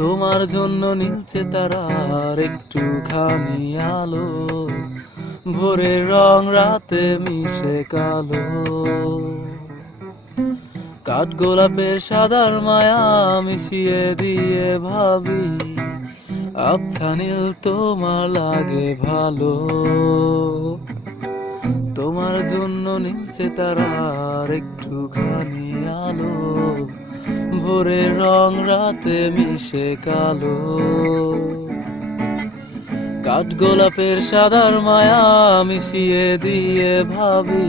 তোমার জন্য নীলচে তারার একটুখানি আলো, ভোরের রং রাতে মিশে কালো। কাঠগোলাপের সাদার মায়া মিশিয়ে দিয়ে ভাবি, আবছা নীল তোমার লাগে ভালো। তোমার জন্য নীলচে তারার একটুখানি আলো, ভোরের রং রাতে মিশে কালো। কাঠগোলাপের সাদার মায়া মিশিয়ে দিয়ে ভাবি,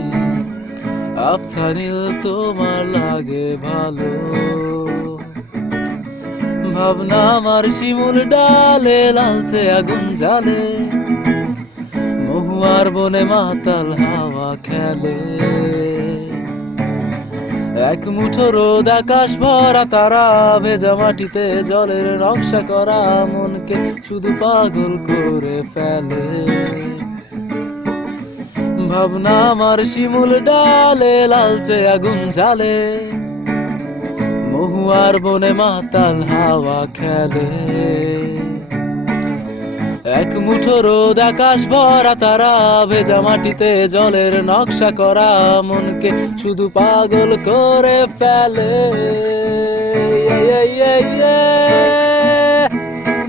আবছা নীল তোমার লাগে ভালো। ভাবনা আমার শিমুল ডালে লালচে আগুন জ্বালে, মহুয়ার বনে মাতাল হাওয়া খেলে। এক মুঠো রোদ আকাশ ভরা তারা, ভেজা মাটিতে জলের নকশা করা মনকে শুধু পাগল করে ফেলে। ভাবনা আমার শিমুল ডালে লালচে আগুন জ্বালে, মহুয়ার বনে মাতাল হাওয়া খেলে। এক মুঠো রোদ আকাশ ভরা তারা, ভেজা মাটিতে জলের নকশা করা মনকে শুধু পাগল করে ফেলে।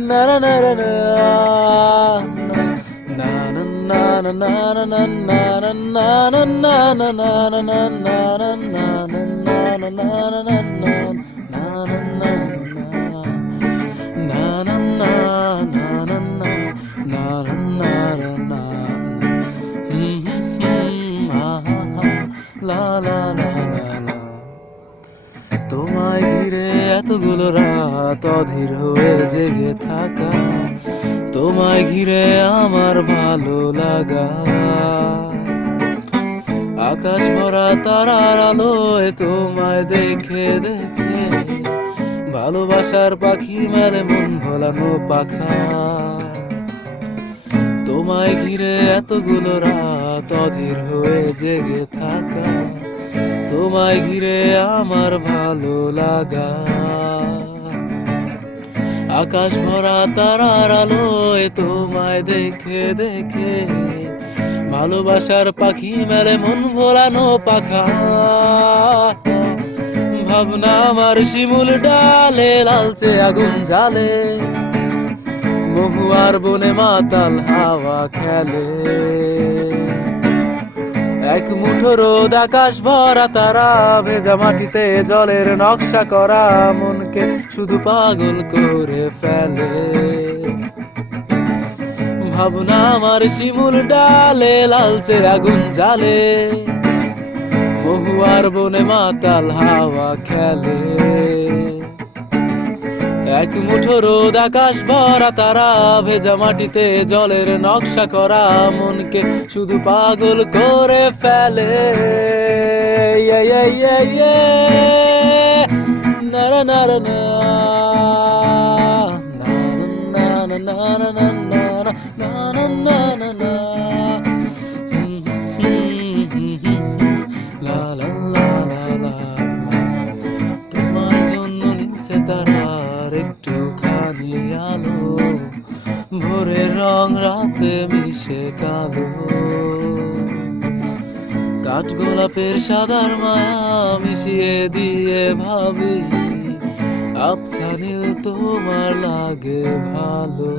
না না না না তোমায় ঘিরে এতগুলো রাত অধীর হয়ে জেগে থাকা, তোমায় ঘিরে আমার ভালো লাগা। আকাশ ভরা তারার আলোয় তোমায় দেখে দেখে, ভালোবাসার পাখি মেলে মন ভোলানো পাখা। তোমায় ঘিরে এতগুলো রাত অধীর হয়ে জেগে থাকা, তোমায় ঘিরে আমার ভালো লাগা। আকাশ ভরা তারার আলোয় তোমায় দেখে দেখে, ভালোবাসার পাখি মেলে মন ভোলানো পাখা। ভাবনা আমার শিমুল ডালে লালচে আগুন জ্বালে, মহুয়ার বনে মাতাল হাওয়া খেলে। এক মুঠো রোদ আকাশ ভরা তারা, ভেজা মাটিতে জলের নকশা করা মনকে শুধু পাগল করে ফেলে। ভাবনা আমার শিমুল ডালে লালচে আগুন জ্বালে, মহুয়ার বনে মাতাল হাওয়া খেলে। এক মুঠো রোদ আকাশ ভরা তারা, ভেজা মাটিতে জলের নকশা করা মনকে শুধু পাগল করে ফেলে। নারা নারা না না না না না না না না না না। লা লা লা লা লা। তোমার জন্য নীলচে তারার একটুখানি আলো, ভোরের রং রাতে মিশে কালো। কাঠগোলাপের সাদার মায়া মিশিয়ে দিয়ে ভাবি, আবছা নীল তোমার লাগে ভালো।